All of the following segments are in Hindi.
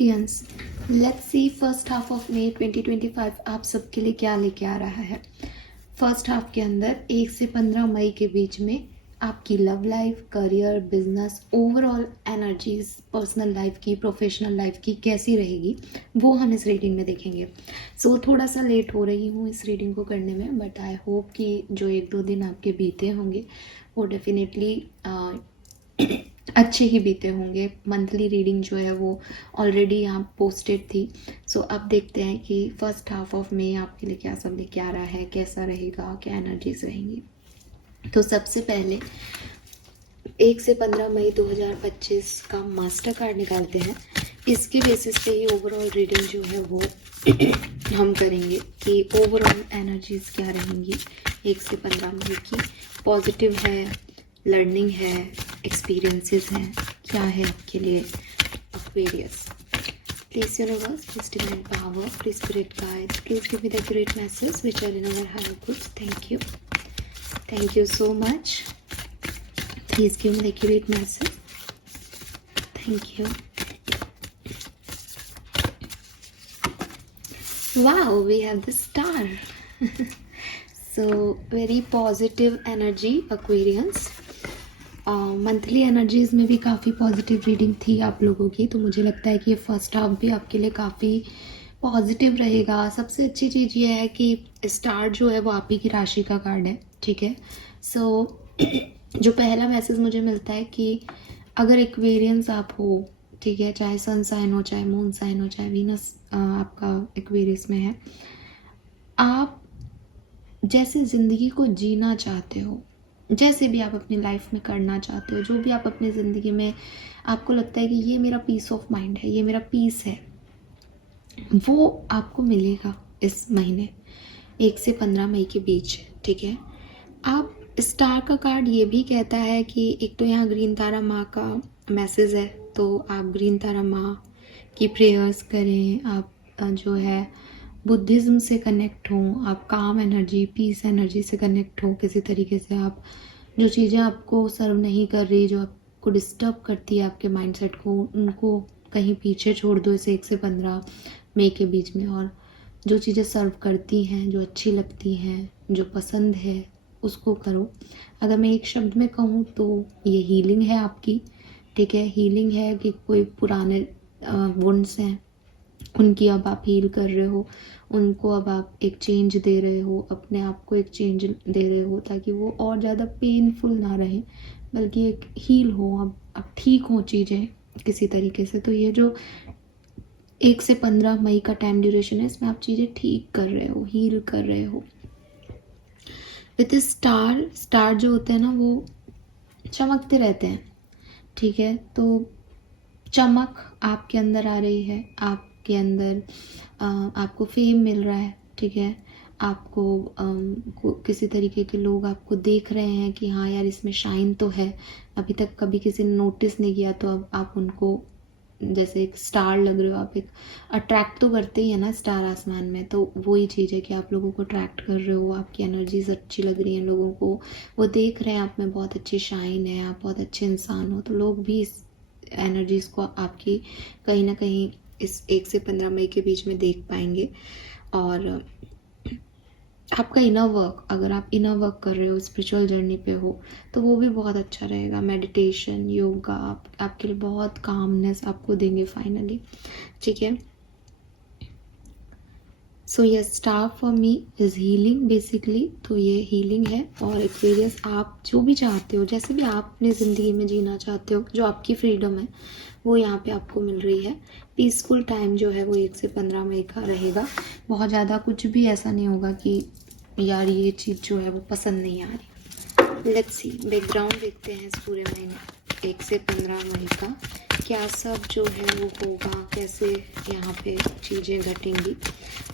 Aquarians, let's see first half of May 2025 आप सबके लिए क्या लेके आ रहा है। फर्स्ट हाफ के अंदर 1 से 15 मई के बीच में आपकी love life, career, business, overall energies, personal life की, प्रोफेशनल लाइफ की कैसी रहेगी वो हम इस रीडिंग में देखेंगे। सो थोड़ा सा लेट हो रही हूँ इस रीडिंग को करने में, बट आई होप कि जो 1-2 दिन आपके बीते होंगे वो डेफिनेटली अच्छे ही बीते होंगे। मंथली रीडिंग जो है वो ऑलरेडी यहाँ पोस्टेड थी। सो अब देखते हैं कि फर्स्ट हाफ ऑफ मे आपके लिए क्या सब लेके आ रहा है, कैसा रहेगा, क्या एनर्जीज रहेंगी। तो सबसे पहले 1 से 15 मई 2025 का मास्टर कार्ड निकालते हैं। इसके बेसिस पे ही ओवरऑल रीडिंग जो है वो हम करेंगे कि ओवरऑल एनर्जीज क्या रहेंगी 1 से 15 मई की। पॉजिटिव है, लर्निंग है, एक्सपीरियंसेस हैं, क्या है आपके लिए Aquarius. Please universe, please divine power, please spirit guides, please give me the accurate message which are in our higher goods. Thank you so much. Please give me the accurate message. Thank you. Wow, we have the star. So very positive energy Aquarians. Monthly energies में भी काफ़ी पॉजिटिव रीडिंग थी आप लोगों की, तो मुझे लगता है कि ये फर्स्ट हाफ भी आपके लिए काफ़ी पॉजिटिव रहेगा। सबसे अच्छी चीज़ ये है कि स्टार जो है वो आप ही की राशि का कार्ड है, ठीक है। सो जो पहला मैसेज मुझे मिलता है कि अगर एक्वेरियंस आप हो, ठीक है, चाहे सन साइन हो, चाहे मून साइन हो, चाहे वीनस आपका एक्वेरियस में है, आप जैसे ज़िंदगी को जीना चाहते हो, जैसे भी आप अपनी लाइफ में करना चाहते हो, जो भी आप अपनी ज़िंदगी में आपको लगता है कि ये मेरा पीस ऑफ माइंड है, ये मेरा पीस है, वो आपको मिलेगा इस महीने 1 से 15 मई के बीच, ठीक है। आप स्टार का कार्ड ये भी कहता है कि एक तो यहाँ ग्रीन तारा माँ का मैसेज है, तो आप ग्रीन तारा माँ की प्रेयर्स करें, आप जो है बुद्धिज़्म से कनेक्ट हों, आप काम एनर्जी, पीस एनर्जी से कनेक्ट हो किसी तरीके से। आप जो चीज़ें आपको सर्व नहीं कर रही, जो आपको डिस्टर्ब करती है आपके माइंडसेट को, उनको कहीं पीछे छोड़ दो इस 1 से 15 मई के बीच में, और जो चीज़ें सर्व करती हैं, जो अच्छी लगती हैं, जो पसंद है, उसको करो। अगर मैं एक शब्द में कहूँ तो ये हीलिंग है आपकी, ठीक है। हीलिंग है कि कोई पुराने वुंड्स हैं, उनकी अब आप हील कर रहे हो, उनको अब आप एक चेंज दे रहे हो, अपने आप को एक चेंज दे रहे हो, ताकि वो और ज़्यादा पेनफुल ना रहे, बल्कि एक हील हो, अब ठीक हो चीज़ें किसी तरीके से। तो ये जो 1 से 15 मई का टाइम ड्यूरेशन है, इसमें आप चीज़ें ठीक कर रहे हो, हील कर रहे हो। विथ स्टार जो होते हैं ना वो चमकते रहते हैं, ठीक है। तो चमक आपके अंदर आ रही है, आपके अंदर आपको फेम मिल रहा है, ठीक है। आपको किसी तरीके के लोग आपको देख रहे हैं कि हाँ यार इसमें शाइन तो है, अभी तक कभी किसी ने नोटिस नहीं किया, तो अब आप उनको जैसे एक स्टार लग रहे हो, आप एक अट्रैक्ट तो करते ही है ना स्टार आसमान में, तो वही चीज़ है कि आप लोगों को अट्रैक्ट कर रहे हो, आपकी एनर्जीज अच्छी लग रही हैं लोगों को, वो देख रहे हैं आप में बहुत अच्छी शाइन है, आप बहुत अच्छे इंसान हो, तो लोग भी इस एनर्जीज़ को आपकी कहीं ना कहीं इस 1 से 15 मई के बीच में देख पाएंगे। और आपका इनर वर्क, अगर आप इनर वर्क कर रहे हो, स्पिरिचुअल जर्नी पे हो, तो वो भी बहुत अच्छा रहेगा। मेडिटेशन, योगा आपके लिए बहुत कामनेस आपको देंगे फाइनली, ठीक है। सो ये star for me is healing basically, तो ये हीलिंग है। और एक्वेरियस, आप जो भी चाहते हो, जैसे भी आप अपनी ज़िंदगी में जीना चाहते हो, जो आपकी फ्रीडम है वो यहाँ पे आपको मिल रही है। पीसफुल टाइम जो है वो 1 से 15 मई का रहेगा। बहुत ज़्यादा कुछ भी ऐसा नहीं होगा कि यार ये चीज़ जो है वो पसंद नहीं आ रही। लेट्स सी, बैकग्राउंड देखते हैं इस पूरे महीने 1 से 15 मई का क्या सब जो है वो होगा, कैसे यहाँ पे चीज़ें घटेंगी।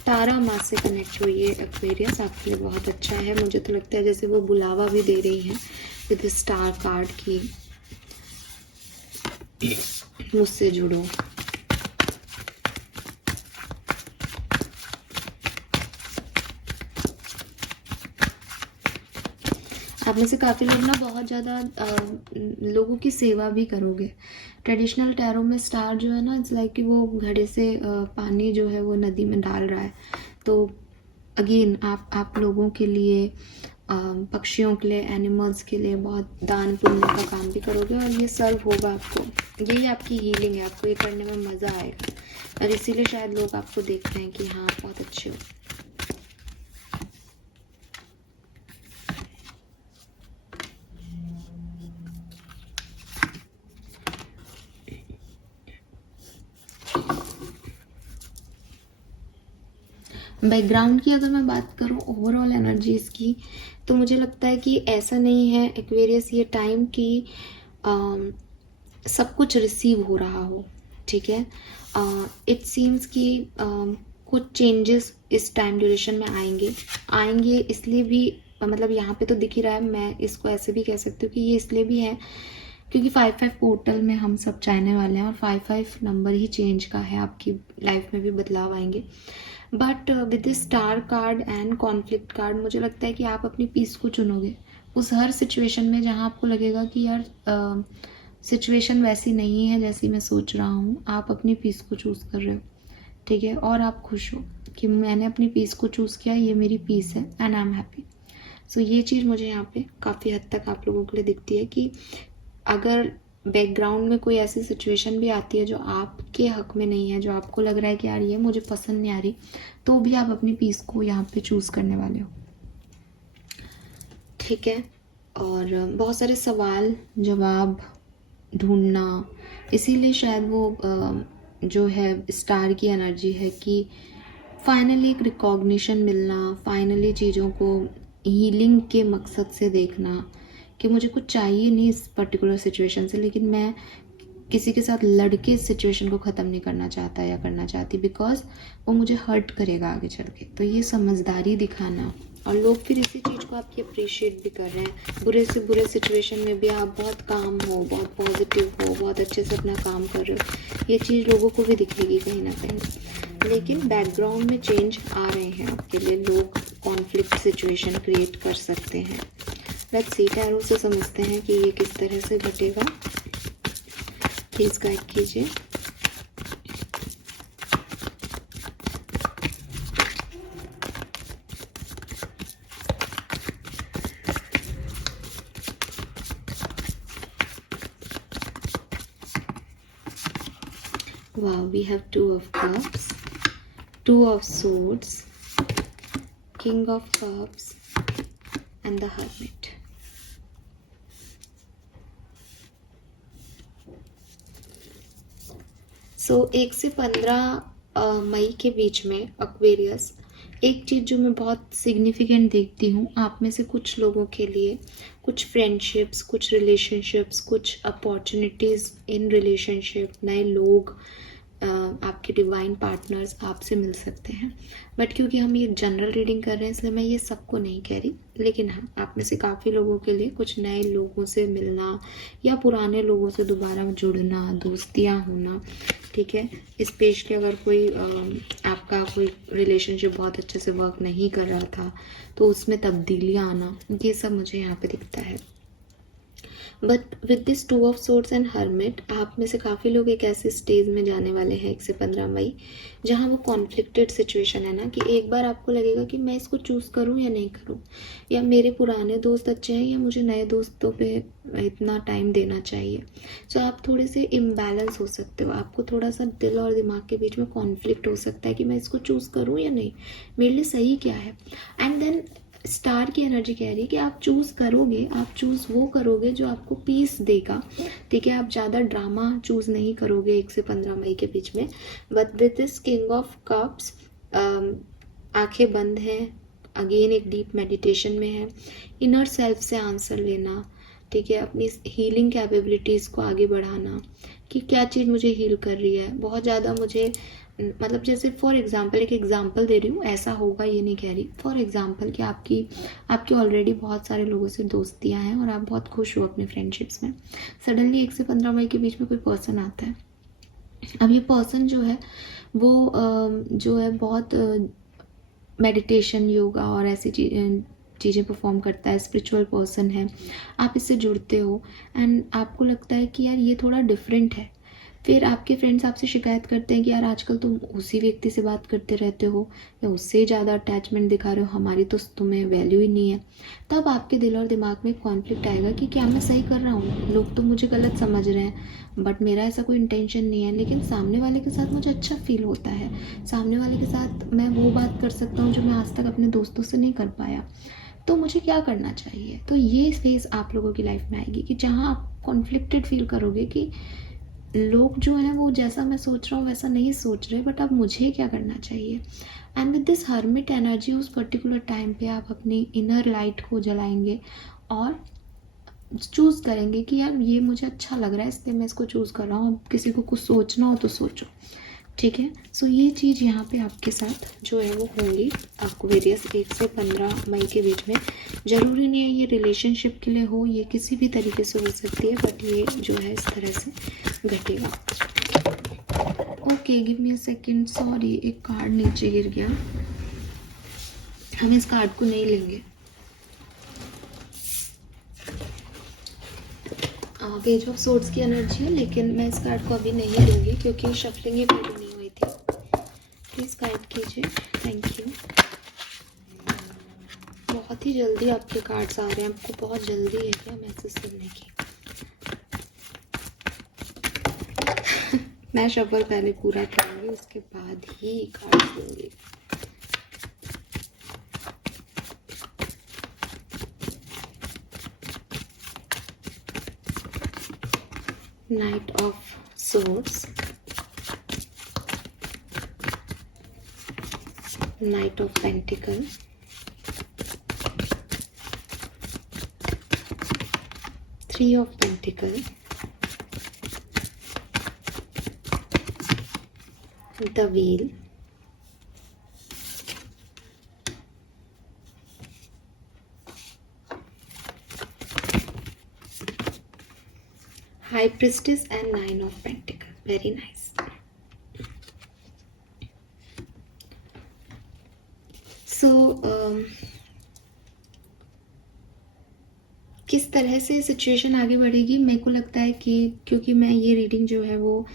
तारा माँ से कनेक्ट हुई है एक्वेरियस, आपके लिए बहुत अच्छा है। मुझे तो लगता है जैसे वो बुलावा भी दे रही है विद स्टार कार्ड की, मुझसे जुड़ो। आप में से काफ़ी लोग ना बहुत ज़्यादा लोगों की सेवा भी करोगे, ट्रेडिशनल टैरो में स्टार जो है ना, इट्स लाइक कि वो घड़े से पानी जो है वो नदी में डाल रहा है। तो अगेन आप लोगों के लिए, पक्षियों के लिए, एनिमल्स के लिए बहुत दान पुण्य का काम भी करोगे और ये सर्व होगा आपको। यही आपकी हीलिंग है, आपको ये करने में मज़ा आएगा और इसीलिए शायद लोग आपको देख रहे हैं कि हाँ आप बहुत अच्छे हो। बैकग्राउंड की अगर मैं बात करूँ ओवरऑल एनर्जीज़ की, तो मुझे लगता है कि ऐसा नहीं है एक्वेरियस ये टाइम की सब कुछ रिसीव हो रहा हो, ठीक है। इट सीम्स कि कुछ चेंजेस इस टाइम ड्यूरेशन में आएंगे इसलिए भी, मतलब यहाँ पे तो दिख ही रहा है, मैं इसको ऐसे भी कह सकती हूँ कि ये इसलिए भी है क्योंकि 5-5 पोर्टल में हम सब चाहने वाले हैं और 5-5 नंबर ही चेंज का है, आपकी लाइफ में भी बदलाव आएंगे। But with star card and conflict card मुझे लगता है कि आप अपनी पीस को चुनोगे उस हर सिचुएशन में जहाँ आपको लगेगा कि यार सिचुएशन वैसी नहीं है जैसी मैं सोच रहा हूँ, आप अपनी पीस को चूज़ कर रहे हो, ठीक है। और आप खुश हो कि मैंने अपनी पीस को चूज़ किया, ये मेरी पीस है एंड आई एम हैप्पी। सो ये चीज़ मुझे यहाँ पे काफ़ी हद तक आप लोगों के लिए दिखती है कि अगर बैकग्राउंड में कोई ऐसी सिचुएशन भी आती है जो आपके हक में नहीं है, जो आपको लग रहा है कि यार ये मुझे पसंद नहीं आ रही, तो भी आप अपनी पीस को यहाँ पे चूज़ करने वाले हो, ठीक है। और बहुत सारे सवाल जवाब ढूंढना, इसीलिए शायद वो जो है स्टार की एनर्जी है कि फाइनली एक रिकॉग्निशन मिलना, फाइनली चीज़ों को हीलिंग के मकसद से देखना कि मुझे कुछ चाहिए नहीं इस पर्टिकुलर सिचुएशन से, लेकिन मैं किसी के साथ लड़के इस सिचुएशन को ख़त्म नहीं करना चाहता या करना चाहती, बिकॉज वो मुझे हर्ट करेगा आगे चल के। तो ये समझदारी दिखाना, और लोग फिर इसी चीज़ को आपकी अप्रिशिएट भी कर रहे हैं। बुरे से बुरे सिचुएशन में भी आप बहुत काम हो, बहुत पॉजिटिव हो, बहुत अच्छे से अपना काम कर रहे हो, ये चीज़ लोगों को भी दिखेगी कहीं ना कहीं। लेकिन बैकग्राउंड में चेंज आ रहे हैं आपके लिए, लोग कॉन्फ्लिक्ट सिचुएशन क्रिएट कर सकते हैं। लेट्स सी, टैरो से समझते हैं कि ये किस तरह से घटेगा। प्लीज़ गाइड कीजिए। Wow, we have 2 of cups, 2 of swords, king of cups and the hermit. So 1 से 15 मई के बीच में एक्वेरियस, एक चीज़ जो मैं बहुत सिग्निफिकेंट देखती हूँ आप में से कुछ लोगों के लिए, कुछ फ्रेंडशिप्स, कुछ रिलेशनशिप्स, कुछ अपॉर्चुनिटीज़ इन रिलेशनशिप, नए लोग, आपके डिवाइन पार्टनर्स आपसे मिल सकते हैं। बट क्योंकि हम ये जनरल रीडिंग कर रहे हैं इसलिए मैं ये सबको नहीं कह रही, लेकिन हाँ आप में से काफ़ी लोगों के लिए कुछ नए लोगों से मिलना या पुराने लोगों से दोबारा जुड़ना, दोस्तियाँ होना, ठीक है। स्पेशली अगर कोई आपका कोई रिलेशनशिप बहुत अच्छे से वर्क नहीं कर रहा था तो उसमें तब्दीलियाँ आना, ये सब मुझे यहाँ पे दिखता है। But with this 2 of swords and hermit, आप में से काफ़ी लोग एक ऐसे स्टेज में जाने वाले हैं 1 से 15 मई, जहाँ वो कॉन्फ्लिक्टेड सिचुएशन है ना, कि एक बार आपको लगेगा कि मैं इसको चूज़ करूँ या नहीं करूँ, या मेरे पुराने दोस्त अच्छे हैं या मुझे नए दोस्तों पे इतना टाइम देना चाहिए। सो आप थोड़े से इम्बैलेंस हो सकते हो, आपको थोड़ा सा दिल और दिमाग के बीच में कॉन्फ्लिक्ट हो सकता है कि मैं इसको चूज़ करूँ या नहीं, मेरे लिए सही क्या है। एंड देन स्टार की एनर्जी कह रही है कि आप चूज़ करोगे, आप चूज़ वो करोगे जो आपको पीस देगा, ठीक है। आप ज़्यादा ड्रामा चूज़ नहीं करोगे 1 से 15 मई के बीच में। But with this king of cups, आंखें बंद हैं, अगेन एक डीप मेडिटेशन में है, इनर सेल्फ से आंसर लेना, ठीक है। अपनी हीलिंग कैपेबिलिटीज़ को आगे बढ़ाना कि क्या चीज़ मुझे हील कर रही है। बहुत ज़्यादा मुझे, मतलब जैसे फॉर एग्जांपल, एक एग्जांपल दे रही हूँ, ऐसा होगा ये नहीं कह रही। फॉर एग्जांपल कि आपकी ऑलरेडी बहुत सारे लोगों से दोस्तियाँ हैं और आप बहुत खुश हो अपने फ्रेंडशिप्स में। सडनली 1 से 15 मई के बीच में कोई पर्सन आता है। अब ये पर्सन जो है वो जो है बहुत मेडिटेशन, योगा और ऐसी चीज़ें परफॉर्म करता है, स्पिरिचुअल पर्सन है, आप इससे जुड़ते हो एंड आपको लगता है कि यार ये थोड़ा डिफरेंट है, फिर आपके फ्रेंड्स आपसे शिकायत करते हैं कि यार आजकल तुम उसी व्यक्ति से बात करते रहते हो या उससे ज़्यादा अटैचमेंट दिखा रहे हो, हमारी तो तुम्हें वैल्यू ही नहीं है। तब आपके दिल और दिमाग में कॉन्फ्लिक्ट आएगा कि क्या मैं सही कर रहा हूँ, लोग तो मुझे गलत समझ रहे हैं बट मेरा ऐसा कोई इंटेंशन नहीं है, लेकिन सामने वाले के साथ मुझे अच्छा फील होता है, सामने वाले के साथ मैं वो बात कर सकता हूँ जो मैं आज तक अपने दोस्तों से नहीं कर पाया, तो मुझे क्या करना चाहिए। तो ये फेज़ आप लोगों की लाइफ में आएगी कि जहाँ आप कॉन्फ्लिक्टेड फील करोगे कि लोग जो हैं वो जैसा मैं सोच रहा हूँ वैसा नहीं सोच रहे, बट अब मुझे क्या करना चाहिए। And with this hermit energy उस पर्टिकुलर टाइम पे आप अपनी इनर लाइट को जलाएंगे और चूज़ करेंगे कि यार ये मुझे अच्छा लग रहा है इसलिए मैं इसको चूज़ कर रहा हूँ। अब किसी को कुछ सोचना हो तो सोचो, ठीक है। सो ये चीज़ यहाँ पे आपके साथ जो है वो होंगी एक्वेरियस 1 से 15 मई के बीच में। ज़रूरी नहीं है ये रिलेशनशिप के लिए हो, ये किसी भी तरीके से हो सकती है, बट ये जो है इस तरह से घटेगा। Okay, give me a second, sorry एक कार्ड नीचे गिर गया, हम इस कार्ड को नहीं लेंगे। पेज ऑफ सोर्ड्स की एनर्जी है, लेकिन मैं इस कार्ड को अभी नहीं लूँगी क्योंकि शफलिंग ही पूरी नहीं हुई थी। प्लीज़ गाइड कीजिए, थैंक यू। बहुत ही जल्दी आपके कार्ड्स आ रहे हैं, आपको बहुत जल्दी है क्या मैसेज करने की? मैं शफल पहले पूरा करूँगी उसके बाद ही कार्ड्स दूँगी। Knight of Swords, Knight of Pentacles, Three of Pentacles, the Wheel, High Priestess and Nine of Pentacles. Very nice. So किस तरह से सिचुएशन आगे बढ़ेगी, मेरे को लगता है कि क्योंकि मैं ये रीडिंग जो है वो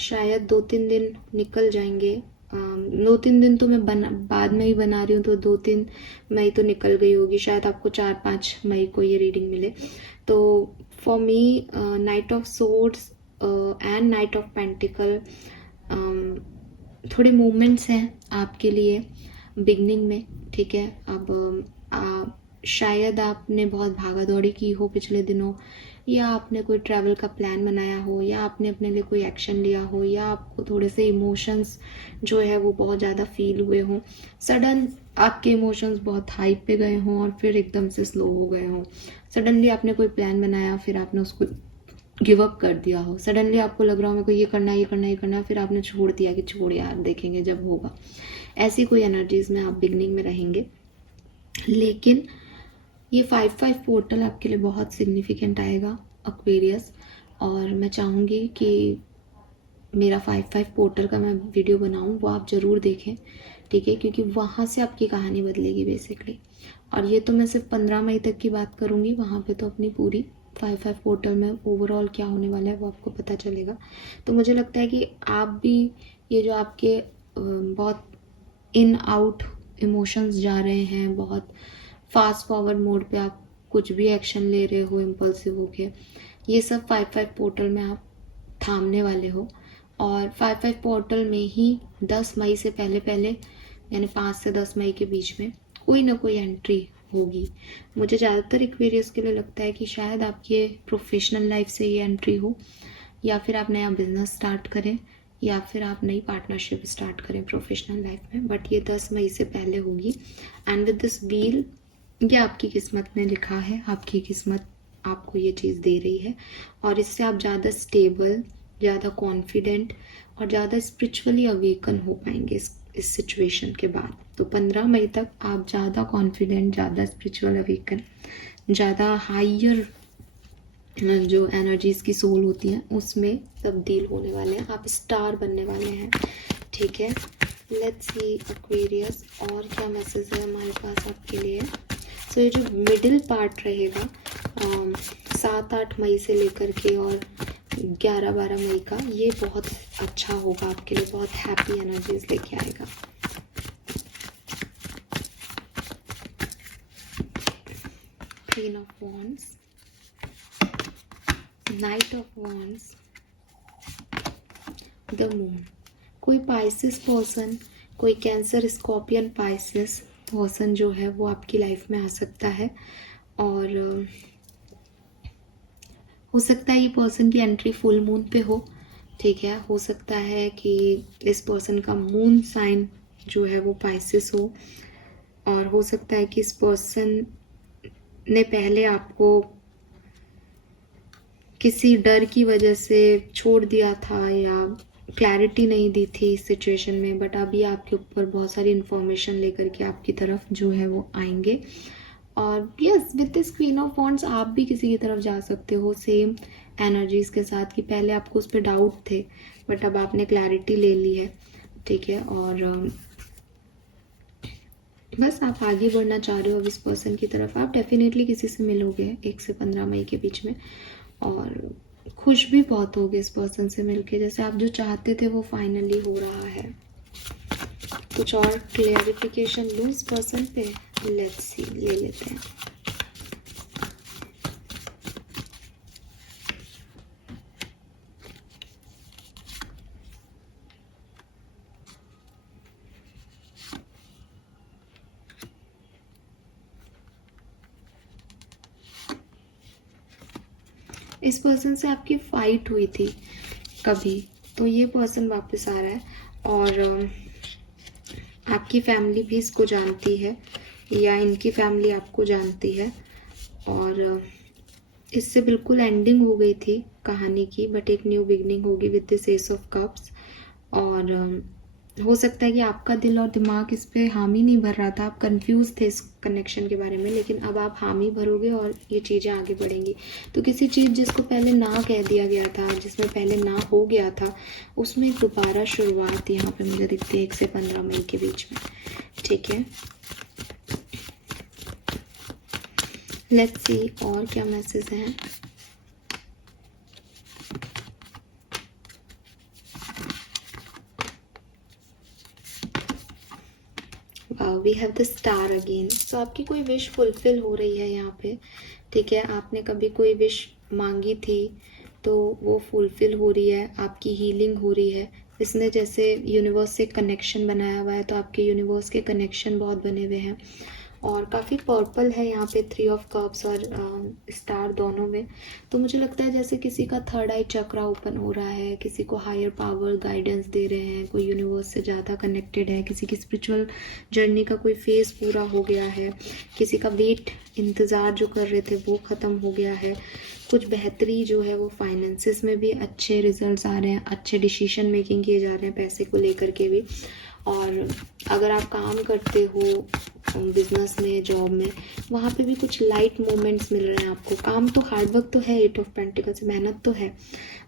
शायद 2-3 दिन निकल जाएंगे। 2-3 दिन तो मैं बाद में ही बना रही हूँ, तो 2-3 मई तो निकल गई होगी, शायद आपको 4-5 मई को ये रीडिंग मिले। तो for me night of swords and night of pentacle थोड़े मोमेंट्स हैं आपके लिए बिगनिंग में, ठीक है। अब शायद आपने बहुत भागा दौड़ी की हो पिछले दिनों, या आपने कोई ट्रैवल का प्लान बनाया हो, या आपने अपने लिए कोई एक्शन लिया हो, या आपको थोड़े से इमोशंस जो है वो बहुत ज़्यादा फील हुए हों, सडन आपके इमोशंस बहुत हाई पे गए हों और फिर एकदम से स्लो हो गए हों। सडनली आपने कोई प्लान बनाया, फिर आपने उसको गिव अप कर दिया हो। सडनली आपको लग रहा हो मेरे को ये करना है, ये करना है, ये करना है, फिर आपने छोड़ दिया कि छोड़ यार देखेंगे जब होगा। ऐसी कोई एनर्जीज में आप बिगनिंग में रहेंगे। लेकिन ये 5-5 पोर्टल आपके लिए बहुत सिग्निफिकेंट आएगा एक्वेरियस, और मैं चाहूँगी कि मेरा 5-5 पोर्टल का मैं वीडियो बनाऊँ, वो आप ज़रूर देखें, ठीक है, क्योंकि वहाँ से आपकी कहानी बदलेगी बेसिकली। और ये तो मैं सिर्फ 15 मई तक की बात करूँगी, वहाँ पे तो अपनी पूरी 5-5 पोर्टल में ओवरऑल क्या होने वाला है वो आपको पता चलेगा। तो मुझे लगता है कि आप भी ये जो आपके बहुत इन आउट इमोशंस जा रहे हैं, बहुत फास्ट फॉरवर्ड मोड पे आप कुछ भी एक्शन ले रहे हो इम्पल्सिव होके, ये सब 5-5 पोर्टल में आप थामने वाले हो। और 5-5 पोर्टल में ही 10 मई से पहले यानी 5 से 10 मई के बीच में कोई ना कोई एंट्री होगी। मुझे ज़्यादातर एक्वेरियस के लिए लगता है कि शायद आपके प्रोफेशनल लाइफ से ये एंट्री हो, या फिर आप नया बिजनेस स्टार्ट करें, या फिर आप नई पार्टनरशिप स्टार्ट करें प्रोफेशनल लाइफ में, बट ये 10 मई से पहले होगी। एंड विद दिस व्हील, ये आपकी किस्मत में लिखा है, आपकी किस्मत आपको ये चीज़ दे रही है, और इससे आप ज़्यादा स्टेबल, ज़्यादा कॉन्फिडेंट और ज़्यादा स्पिरिचुअली अवेकन हो पाएंगे इस सिचुएशन के बाद। तो 15 मई तक आप ज़्यादा कॉन्फिडेंट, ज़्यादा स्पिरिचुअल अवेकन, ज़्यादा हायर जो एनर्जीज़ की सोल होती हैं उसमें तब्दील होने वाले हैं, आप स्टार बनने वाले हैं, ठीक है। लेट्स सी एक्वेरियस और क्या मैसेज है हमारे पास आपके लिए। सो ये जो मिडिल पार्ट रहेगा 7-8 मई से लेकर के और 11-12 मई का, ये बहुत अच्छा होगा आपके लिए, बहुत हैप्पी एनर्जीज लेके आएगा। Queen of wands, night of wands, the moon. कोई पाइसिस पर्सन, कोई कैंसर, स्कॉर्पियन, पाइसिस पर्सन जो है वो आपकी लाइफ में आ सकता है। और हो सकता है ये पर्सन की एंट्री फुल मून पे हो, ठीक है। हो सकता है कि इस पर्सन का मून साइन जो है वो पाइसिस हो, और हो सकता है कि इस पर्सन ने पहले आपको किसी डर की वजह से छोड़ दिया था या क्लैरिटी नहीं दी थी इस सिचुएशन में, बट अभी आपके ऊपर बहुत सारी इन्फॉर्मेशन लेकर के आपकी तरफ जो है वो आएंगे। और yes, with this queen of wands आप भी किसी की तरफ जा सकते हो सेम एनर्जीज के साथ, कि पहले आपको उस पर डाउट थे बट अब आपने क्लैरिटी ले ली है, ठीक है। और बस आप आगे बढ़ना चाह रहे हो अब इस पर्सन की तरफ। आप डेफिनेटली किसी से मिलोगे 1 से 15 मई के बीच में, और खुश भी बहुत होगे इस पर्सन से मिलके, जैसे आप जो चाहते थे वो फाइनली हो रहा है। कुछ और क्लियरिफिकेशन लूँ इस पर्सन पे, लेट्स सी, ले लेते हैं। इस पर्सन से आपकी फाइट हुई थी कभी, तो ये पर्सन वापस आ रहा है, और आपकी फैमिली भी इसको जानती है या इनकी फैमिली आपको जानती है, और इससे बिल्कुल एंडिंग हो गई थी कहानी की, बट एक न्यू बिगनिंग होगी with this S of cups. और हो सकता है कि आपका दिल और दिमाग इस पे हामी नहीं भर रहा था, आप कंफ्यूज थे इस कनेक्शन के बारे में, लेकिन अब आप हामी भरोगे और ये चीज़ें आगे बढ़ेंगी। तो किसी चीज़ जिसको पहले ना कह दिया गया था, जिसमें पहले ना हो गया था, उसमें दोबारा शुरुआत यहाँ पे मुझे दिखती है 1 से 15 मई के बीच में, ठीक है। लेट्स सी और क्या मैसेज हैं। We have the star again. So आपकी कोई विश फुलफिल हो रही है यहाँ पे, ठीक है। आपने कभी कोई विश मांगी थी तो वो फुलफिल हो रही है, आपकी हीलिंग हो रही है। इसने जैसे यूनिवर्स से कनेक्शन बनाया हुआ है, तो आपके यूनिवर्स के कनेक्शन बहुत बने हुए हैं, और काफ़ी पर्पल है यहाँ पे 3 ऑफ कप्स और स्टार दोनों में। तो मुझे लगता है जैसे किसी का थर्ड आई चक्रा ओपन हो रहा है, किसी को हायर पावर गाइडेंस दे रहे हैं, कोई यूनिवर्स से ज़्यादा कनेक्टेड है, किसी की स्पिरिचुअल जर्नी का कोई फेज पूरा हो गया है, किसी का वेट इंतज़ार जो कर रहे थे वो ख़त्म हो गया है, कुछ बेहतरी जो है वो फाइनेंसिस में भी अच्छे रिजल्ट्स आ रहे हैं, अच्छे डिसीजन मेकिंग किए जा रहे हैं पैसे को लेकर के भी। और अगर आप काम करते हो बिजनेस में, जॉब में, वहाँ पे भी कुछ लाइट मोमेंट्स मिल रहे हैं आपको। काम तो हार्डवर्क तो है, 8 ऑफ पेंटिकल्स से मेहनत तो है,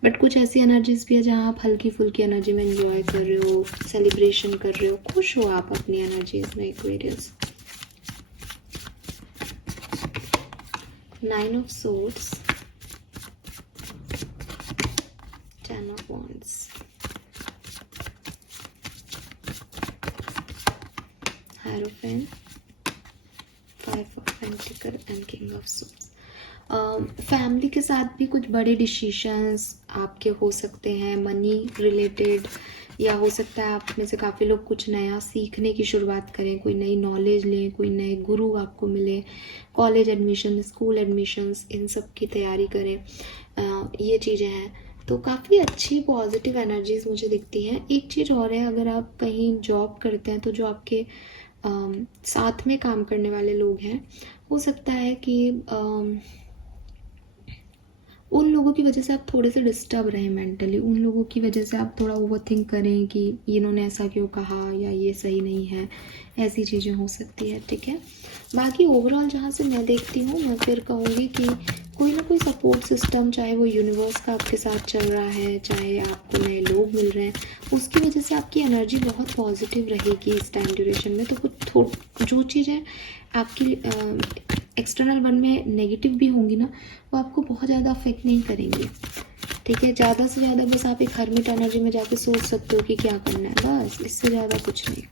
बट कुछ ऐसी एनर्जीज भी है जहाँ आप हल्की फुल्की एनर्जी में एंजॉय कर रहे हो, सेलिब्रेशन कर रहे हो, खुश हो आप अपनी एनर्जीज में। Aquarius, 9 of swords, 10 of wands, hierophant, 5 of pentacle and king of swords. Family के साथ भी कुछ बड़े डिसीशंस आपके हो सकते हैं, मनी रिलेटेड, या हो सकता है आप में से काफ़ी लोग कुछ नया सीखने की शुरुआत करें, कोई नई नॉलेज लें, कोई नए गुरु आपको मिले, कॉलेज एडमिशन, स्कूल एडमिशन्स, इन सब की तैयारी करें। ये चीज़ें हैं, तो काफ़ी अच्छी पॉजिटिव एनर्जीज मुझे दिखती हैं। एक चीज़ और है, अगर आप कहीं जॉब करते हैं तो जो आपके साथ में काम करने वाले लोग हैं, हो सकता है कि उन लोगों की वजह से आप थोड़े से डिस्टर्ब रहें मेंटली, उन लोगों की वजह से आप थोड़ा ओवर थिंक करें कि इन्होंने ऐसा क्यों कहा या ये सही नहीं है, ऐसी चीज़ें हो सकती है, ठीक है। बाकी ओवरऑल जहाँ से मैं देखती हूँ, मैं फिर कहूँगी कि कोई ना कोई सपोर्ट सिस्टम, चाहे वो यूनिवर्स का आपके साथ चल रहा है, चाहे आपको नए लोग मिल रहे हैं, उसकी वजह से आपकी एनर्जी बहुत पॉजिटिव रहेगी इस टाइम ड्यूरेशन में। तो कुछ जो चीज़ें आपकी एक्सटर्नल वर्ल्ड में नेगेटिव भी होंगी ना, वो आपको बहुत ज़्यादा अफेक्ट नहीं करेंगे, ठीक है। ज़्यादा से ज़्यादा बस आप एक हर्मिट एनर्जी में जाके सोच सकते हो कि क्या करना है, बस इससे ज़्यादा कुछ नहीं।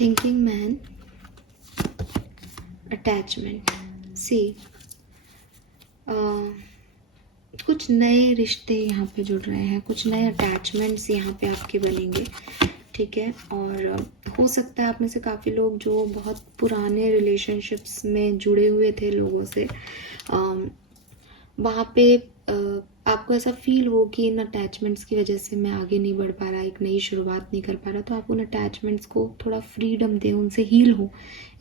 थिंकिंग मैन, अटैचमेंट, सी कुछ नए रिश्ते यहाँ पे जुड़ रहे हैं, कुछ नए अटैचमेंट्स यहाँ पे आपके बनेंगे, ठीक है। और हो सकता है आप में से काफ़ी लोग जो बहुत पुराने रिलेशनशिप्स में जुड़े हुए थे लोगों से, वहाँ पे आपको ऐसा फील हो कि इन अटैचमेंट्स की वजह से मैं आगे नहीं बढ़ पा रहा, एक नई शुरुआत नहीं कर पा रहा, तो आप उन अटैचमेंट्स को थोड़ा फ्रीडम दें, उनसे हील हो।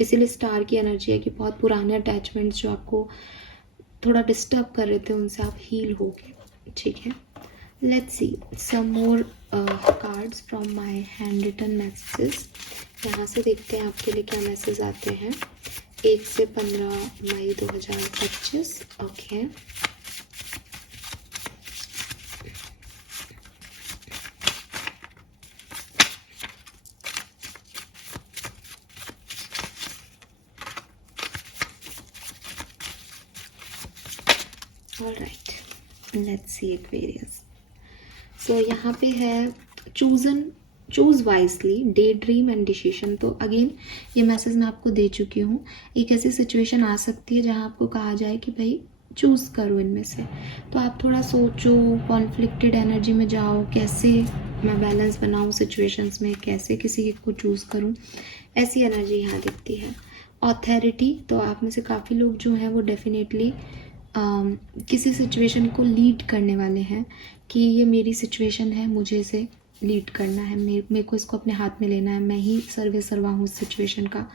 इसीलिए स्टार की एनर्जी है कि बहुत पुराने अटैचमेंट्स जो आपको थोड़ा डिस्टर्ब कर रहे थे, उनसे आप हील होगे, ठीक है। Let's see some more cards from my handwritten messages. यहाँ से देखते हैं आपके लिए क्या मैसेज आते हैं 1 से 15 मई 2025। Okay, alright, let's see Aquarius. So यहाँ पे है choose wisely, day dream and decision. तो अगेन ये मैसेज मैं आपको दे चुकी हूँ। एक ऐसी सिचुएशन आ सकती है जहाँ आपको कहा जाए कि भाई चूज़ करो इनमें से, तो आप थोड़ा सोचो, कॉन्फ्लिक्टेड एनर्जी में जाओ, कैसे मैं बैलेंस बनाऊँ सिचुएशंस में, कैसे किसी एक को चूज़ करूँ, ऐसी एनर्जी यहाँ दिखती है। ऑथोरिटी, तो आप में से काफ़ी लोग जो हैं वो डेफिनेटली किसी सिचुएशन को लीड करने वाले हैं कि ये मेरी सिचुएशन है, मुझे इसे लीड करना है, मेरे को इसको अपने हाथ में लेना है, मैं ही सर्वे सर्वा हूँ उस सिचुएशन का।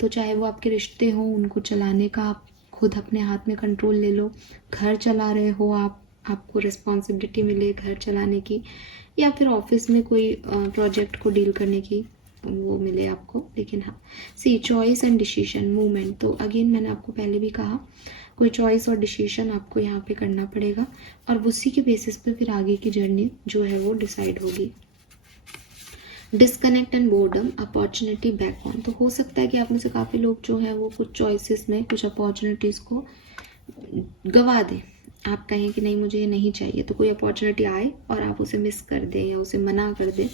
तो चाहे वो आपके रिश्ते हों, उनको चलाने का आप खुद अपने हाथ में कंट्रोल ले लो, घर चला रहे हो आप, आपको रिस्पॉन्सिबिलिटी मिले घर चलाने की, या फिर ऑफिस में कोई प्रोजेक्ट को डील करने की वो मिले आपको। लेकिन हाँ, सी चॉइस एंड डिसीजन, मूवमेंट। तो अगेन मैंने आपको पहले भी कहा, कोई चॉइस और डिसीजन आपको यहाँ पे करना पड़ेगा और उसी के बेसिस पे फिर आगे की जर्नी जो है वो डिसाइड होगी। Disconnect and boredom, opportunity back on. तो हो सकता है कि आप में से काफ़ी लोग जो है वो कुछ चॉइसेस में, कुछ अपॉर्चुनिटीज़ को गवा दें। आप कहें कि नहीं मुझे ये नहीं चाहिए, तो कोई अपॉर्चुनिटी आए और आप उसे मिस कर दें या उसे मना कर दें,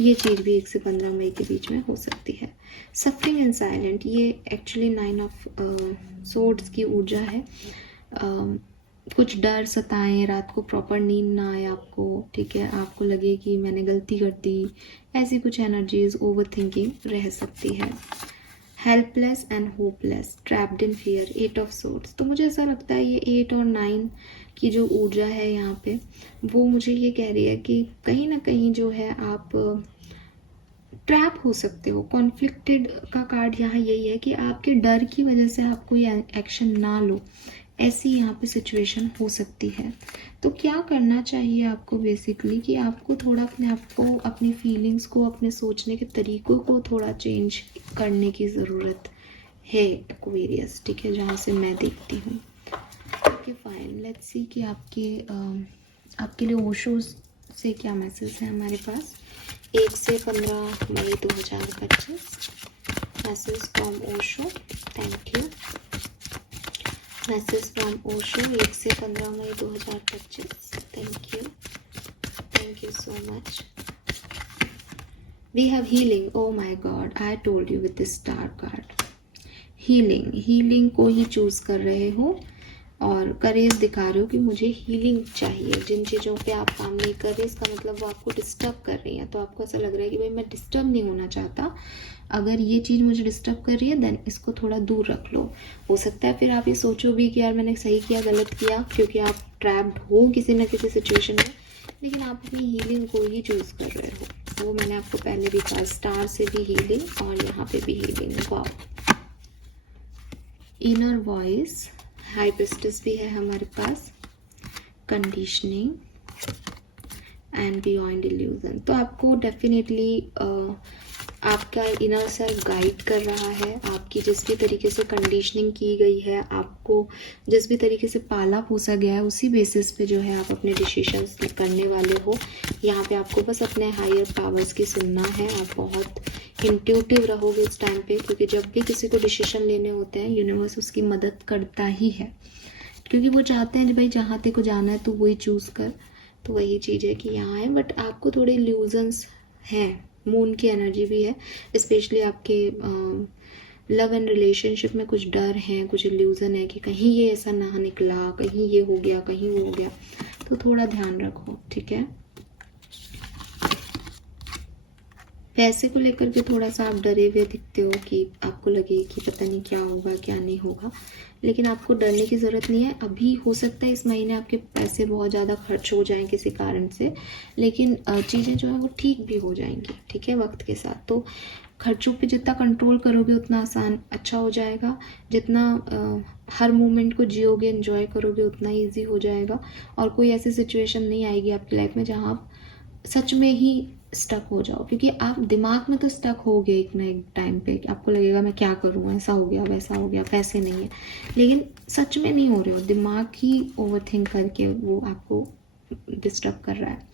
ये चीज़ भी 1 से 15 मई के बीच में हो सकती है। सफरिंग एंड साइलेंट, ये एक्चुअली 9 ऑफ सोर्ड्स की ऊर्जा है। कुछ डर सताएं, रात को प्रॉपर नींद ना आए आपको, ठीक है, आपको लगे कि मैंने गलती कर दी, ऐसी कुछ एनर्जीज, ओवर थिंकिंग रह सकती है। Helpless and hopeless, trapped in fear, 8 of swords. तो मुझे ऐसा लगता है ये 8 और 9 की जो ऊर्जा है यहाँ पे, वो मुझे ये कह रही है कि कहीं ना कहीं जो है आप ट्रैप हो सकते हो। कॉन्फ्लिक्टेड का कार्ड यहाँ यही है कि आपके डर की वजह से आप कोई एक्शन ना लो, ऐसी यहाँ पे सिचुएशन हो सकती है। तो क्या करना चाहिए आपको बेसिकली कि आपको थोड़ा अपने आप को, अपनी फीलिंग्स को, अपने सोचने के तरीक़ों को थोड़ा चेंज करने की ज़रूरत है एक्वेरियस, ठीक है, जहाँ से मैं देखती हूँ। ओके फाइन, लेट्स सी कि आपके लिए ओशो से क्या मैसेज है हमारे पास 1 से 15 मई 2025। Message from Osho, thank you. Message from Osho 1 से 15 मई 2025, thank you so much. We have healing, oh my God, I told you with this star card. Healing को ही चूज कर रहे हो और करेज दिखा रहे हो कि मुझे हीलिंग चाहिए। जिन चीज़ों पे आप काम नहीं कर रहे, इसका मतलब वो आपको डिस्टर्ब कर रही हैं, तो आपको ऐसा लग रहा है कि भाई मैं डिस्टर्ब नहीं होना चाहता, अगर ये चीज़ मुझे डिस्टर्ब कर रही है देन इसको थोड़ा दूर रख लो। हो सकता है फिर आप ये सोचो भी कि यार मैंने सही किया गलत किया, क्योंकि आप ट्रैप्ड हो किसी न किसी सिचुएशन में, लेकिन आप अपनी हीलिंग को ही चूज कर रहे हो। वो मैंने आपको पहले भी कहा, स्टार से भी हीलिंग और यहाँ पे भी healing. Wow, inner voice, high priestess भी है हमारे पास, कंडीशनिंग एंड बियॉन्ड इल्यूजन। तो आपको डेफिनेटली आपका इनर सेल्फ गाइड कर रहा है, आपकी जिस भी तरीके से कंडीशनिंग की गई है, आपको जिस भी तरीके से पाला पोसा गया है, उसी बेसिस पे जो है आप अपने डिसीजंस करने वाले हो। यहाँ पे आपको बस अपने हायर पावर्स की सुनना है। आप बहुत इंट्यूटिव रहोगे इस टाइम पे, क्योंकि जब भी किसी को डिसीजन लेने होते हैं यूनिवर्स उसकी मदद करता ही है, क्योंकि वो चाहते हैं भाई जहाँ तेरे को जाना है तो वही चूज़ कर। तो वही चीज़ है कि यहाँ है, बट आपको थोड़े इल्यूजन्स हैं, मून की एनर्जी भी है, स्पेशली आपके लव एंड रिलेशनशिप में कुछ डर हैं, कुछ इल्यूजन है कि कहीं ये ऐसा ना निकला, कहीं ये हो गया, कहीं वो हो गया, तो थोड़ा ध्यान रखो, ठीक है। पैसे को लेकर के थोड़ा सा आप डरे हुए दिखते हो कि आपको लगे कि पता नहीं क्या होगा क्या नहीं होगा, लेकिन आपको डरने की ज़रूरत नहीं है। अभी हो सकता है इस महीने आपके पैसे बहुत ज़्यादा खर्च हो जाएं किसी कारण से, लेकिन चीज़ें जो है वो ठीक भी हो जाएंगी, ठीक है, वक्त के साथ। तो खर्चों पे जितना कंट्रोल करोगे उतना आसान अच्छा हो जाएगा, जितना हर मोमेंट को जियोगे, एंजॉय करोगे, उतना ईजी हो जाएगा, और कोई ऐसी सिचुएशन नहीं आएगी आपकी लाइफ में जहाँ आप सच में ही स्टक हो जाओ, क्योंकि आप दिमाग में तो स्टक हो गए एक ना एक टाइम पे, आपको लगेगा मैं क्या करूँ, ऐसा हो गया वैसा हो गया, पैसे नहीं है, लेकिन सच में नहीं हो रहे हो, दिमाग ही ओवर थिंक करके वो आपको डिस्टर्ब कर रहा है,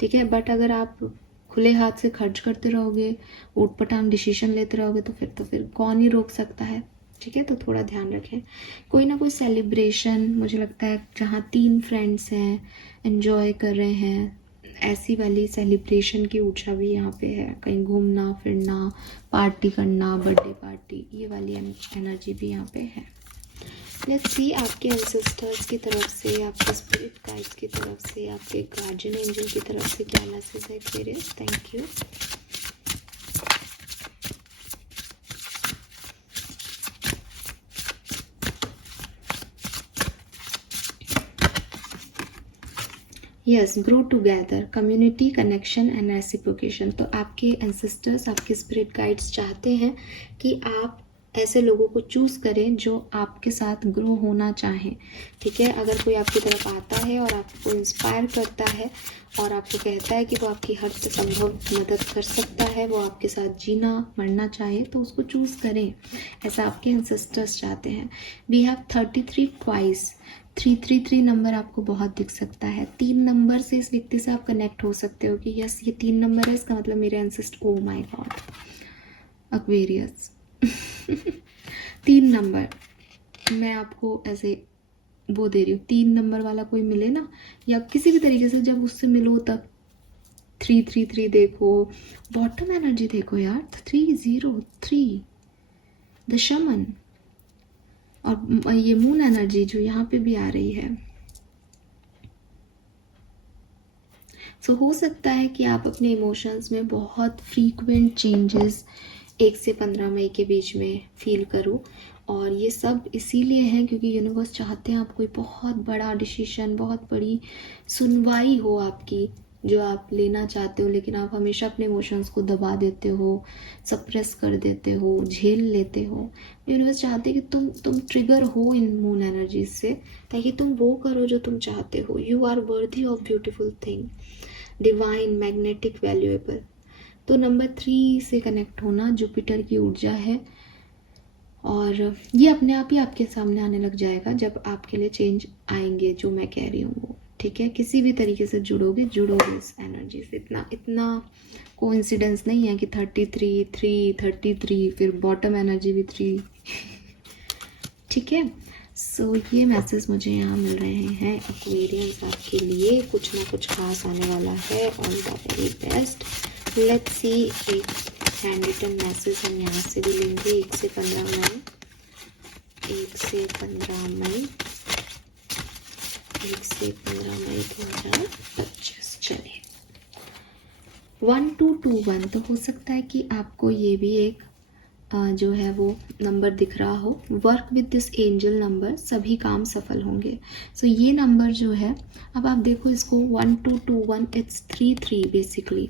ठीक है। बट अगर आप खुले हाथ से खर्च करते रहोगे, ऊटपटांग डिसीजन लेते रहोगे, तो फिर कौन ही रोक सकता है, ठीक है। तो थोड़ा ध्यान रखें। कोई ना कोई सेलिब्रेशन मुझे लगता है जहाँ 3 फ्रेंड्स हैं, एंजॉय कर रहे हैं, ऐसी वाली सेलिब्रेशन की ऊर्जा भी यहाँ पे है, कहीं घूमना फिरना, पार्टी करना, बर्थडे पार्टी, ये वाली एनर्जी भी यहाँ पे है। लेट्स सी आपके एंसेस्टर्स की तरफ से, आपके स्पिरिट गाइड्स की तरफ से, आपके गार्जियन एंजल की तरफ से क्या मैसेज है Aquarius. Thank you. Yes, grow together, community, connection and reciprocation. तो आपके एंसेस्टर्स, आपके स्पिरिट गाइड्स चाहते हैं कि आप ऐसे लोगों को चूज़ करें जो आपके साथ ग्रो होना चाहें, ठीक है। अगर कोई आपकी तरफ आता है और आपको इंस्पायर करता है और आपको कहता है कि वो आपकी हर संभव मदद कर सकता है, वो आपके साथ जीना मरना चाहे, तो उसको चूज़ करें, ऐसा आपके एंसेस्टर्स चाहते हैं। वी हैव 33 ट्वाइस, 333 नंबर आपको बहुत दिख सकता है। 3 नंबर से इस व्यक्ति से आप कनेक्ट हो सकते हो कि यस ये 3 नंबर है, इसका मतलब मेरे ancestor, oh my God Aquarius 3 number मैं आपको ऐसे वो दे रही हूँ। 3 नंबर वाला कोई मिले ना, या किसी भी तरीके से जब उससे मिलो तब 333 देखो, बॉटम एनर्जी देखो यार, 303 द शमन, और ये मून एनर्जी जो यहाँ पे भी आ रही है। सो हो सकता है कि आप अपने इमोशंस में बहुत फ्रीक्वेंट चेंजेस 1 से 15 मई के बीच में फील करो, और ये सब इसीलिए है क्योंकि यूनिवर्स चाहते हैं आप कोई बहुत बड़ा डिसीजन, बहुत बड़ी सुनवाई हो आपकी जो आप लेना चाहते हो, लेकिन आप हमेशा अपने इमोशंस को दबा देते हो, सप्रेस कर देते हो, झेल लेते हो। यूनिवर्स चाहते हैं कि तुम ट्रिगर हो इन मून एनर्जीज से, ताकि तुम वो करो जो तुम चाहते हो। You are worthy of beautiful thing, divine, magnetic, valuable. तो नंबर 3 से कनेक्ट होना जुपिटर की ऊर्जा है, और ये अपने आप ही आपके सामने आने लग जाएगा जब आपके लिए चेंज आएंगे जो मैं कह रही हूँ वो, ठीक है। किसी भी तरीके से जुड़ोगे इस एनर्जी से। इतना कोइंसिडेंस नहीं है कि 33 फिर बॉटम एनर्जी भी 3 ठीक है। सो ये मैसेज मुझे यहाँ मिल रहे हैं एक्वेरियंस, आपके लिए कुछ ना कुछ खास आने वाला है। All the very best. Let's see, एक हैंड रिटन मैसेज हम यहाँ से भी लेंगे। 1 से 15 मई, 1 से 15 मई, 1 से 15 मई 2025। चलिए 1221। तो हो सकता है कि आपको ये भी एक जो है वो नंबर दिख रहा हो। Work with this angel number, सभी काम सफल होंगे। सो ये नंबर जो है, अब आप देखो इसको 1221, इट्स 33 बेसिकली।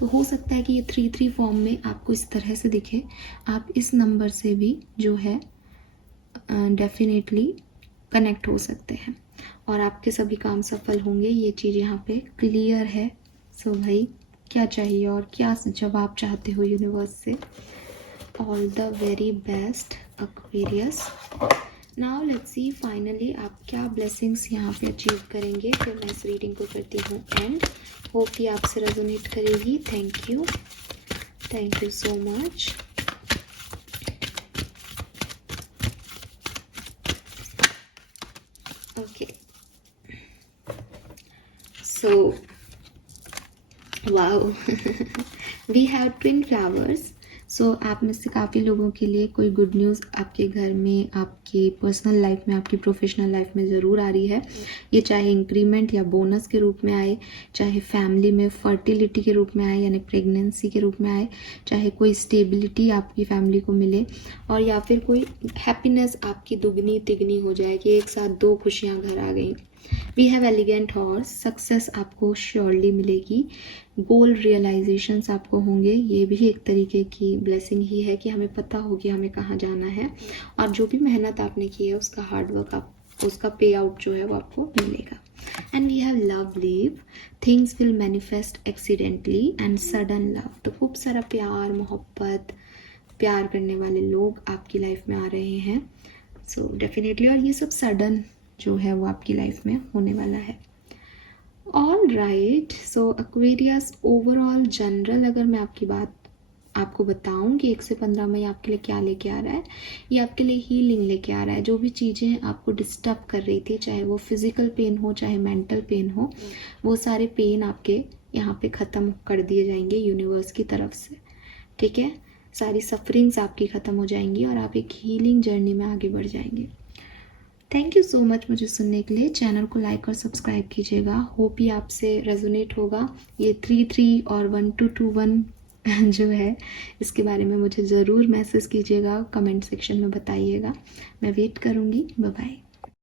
तो हो सकता है कि ये 33 फॉर्म में आपको इस तरह से दिखे। आप इस नंबर से भी जो है डेफिनेटली कनेक्ट हो सकते हैं और आपके सभी काम सफल होंगे। ये चीज़ यहाँ पे क्लियर है। सो भाई क्या चाहिए और क्या जवाब चाहते हो यूनिवर्स से। All the very best Aquarius. Now let's see finally आप क्या ब्लेसिंग्स यहाँ पे अचीव करेंगे। फिर मैं इस रीडिंग को करती हूँ एंड होप कि आपसे रेजोनेट करेगी। Thank you, thank you so much. Okay, so wow, we have twin flowers. So आप में से काफ़ी लोगों के लिए कोई गुड न्यूज़ आपके घर में, आपके पर्सनल लाइफ में, आपकी प्रोफेशनल लाइफ में ज़रूर आ रही है। ये चाहे इंक्रीमेंट या बोनस के रूप में आए, चाहे फैमिली में फर्टिलिटी के रूप में आए यानी प्रेगनेंसी के रूप में आए, चाहे कोई स्टेबिलिटी आपकी फैमिली को मिले, और या फिर कोई हैप्पीनेस आपकी दुगनी तिगनी हो जाए कि एक साथ दो खुशियाँ घर आ गई। We have elegant horse, success आपको श्योरली मिलेगी, गोल रियलाइजेशंस आपको होंगे। ये भी एक तरीके की ब्लेसिंग ही है कि हमें पता हो कि हमें कहाँ जाना है, और जो भी मेहनत आपने की है उसका हार्डवर्क आप उसका पे आउट जो है वो आपको मिलेगा। And we have love leave, things will manifest accidentally and sudden love. तो खूब सारा प्यार, मोहब्बत, प्यार करने वाले लोग आपकी लाइफ में आ रहे हैं। सो डेफिनेटली, और ये सब सडन जो है वो आपकी लाइफ में होने वाला है। ऑल राइट, सो एक्वेरियस ओवरऑल जनरल अगर मैं आपकी बात आपको बताऊं कि 1 से 15 मई आपके लिए क्या लेके आ रहा है, ये आपके लिए हीलिंग लेके आ रहा है। जो भी चीज़ें आपको डिस्टर्ब कर रही थी, चाहे वो फिजिकल पेन हो चाहे मेंटल पेन हो, वो सारे पेन आपके यहाँ पे ख़त्म कर दिए जाएंगे यूनिवर्स की तरफ से। ठीक है, सारी सफरिंग्स आपकी ख़त्म हो जाएंगी और आप एक हीलिंग जर्नी में आगे बढ़ जाएंगे। थैंक यू सो मच मुझे सुनने के लिए। चैनल को लाइक और सब्सक्राइब कीजिएगा। होप ही आपसे रेजोनेट होगा। ये 3-3 और 1-2-2-1 जो है, इसके बारे में मुझे ज़रूर मैसेज कीजिएगा, कमेंट सेक्शन में बताइएगा। मैं वेट करूँगी। Bye bye.